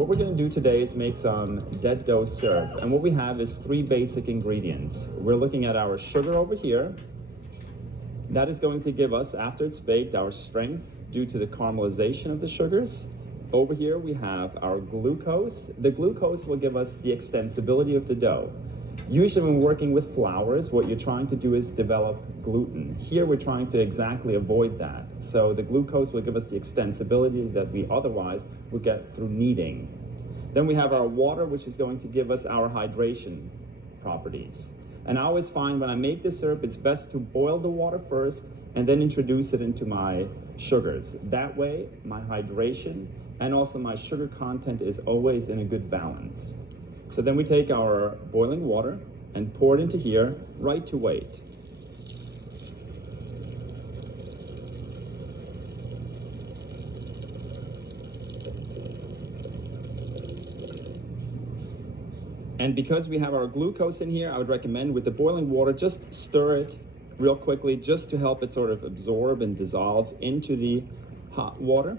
What we're going to do today is make some dead dough syrup, and what we have is three basic ingredients. We're looking at our sugar over here. That is going to give us, after it's baked, our strength due to the caramelization of the sugars. Over here we have our glucose. The glucose will give us the extensibility of the dough. Usually when working with flours, what you're trying to do is develop gluten. Here we're trying to exactly avoid that. So the glucose will give us the extensibility that we otherwise would get through kneading. Then we have our water, which is going to give us our hydration properties. And I always find when I make this syrup, it's best to boil the water first and then introduce it into my sugars. That way, my hydration and also my sugar content is always in a good balance. So then we take our boiling water and pour it into here, right to weight. And because we have our glucose in here, I would recommend with the boiling water, just stir it real quickly just to help it sort of absorb and dissolve into the hot water.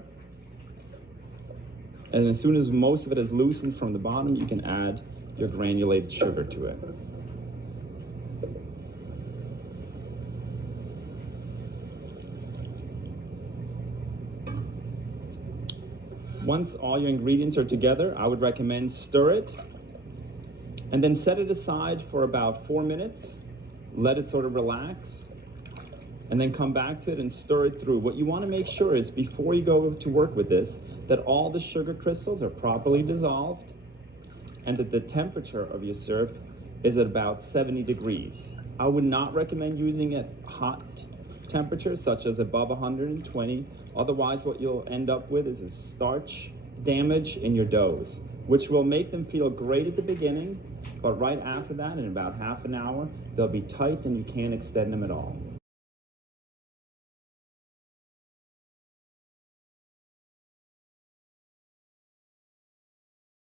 And as soon as most of it is loosened from the bottom, you can add your granulated sugar to it. Once all your ingredients are together, I would recommend stir it and then set it aside for about 4 minutes. Let it sort of relax and then come back to it and stir it through. What you want to make sure is before you go to work with this, that all the sugar crystals are properly dissolved and that the temperature of your syrup is at about 70 degrees. I would not recommend using it hot temperatures such as above 120. Otherwise what you'll end up with is a starch damage in your doughs, which will make them feel great at the beginning, but right after that, in about half an hour, they'll be tight and you can't extend them at all.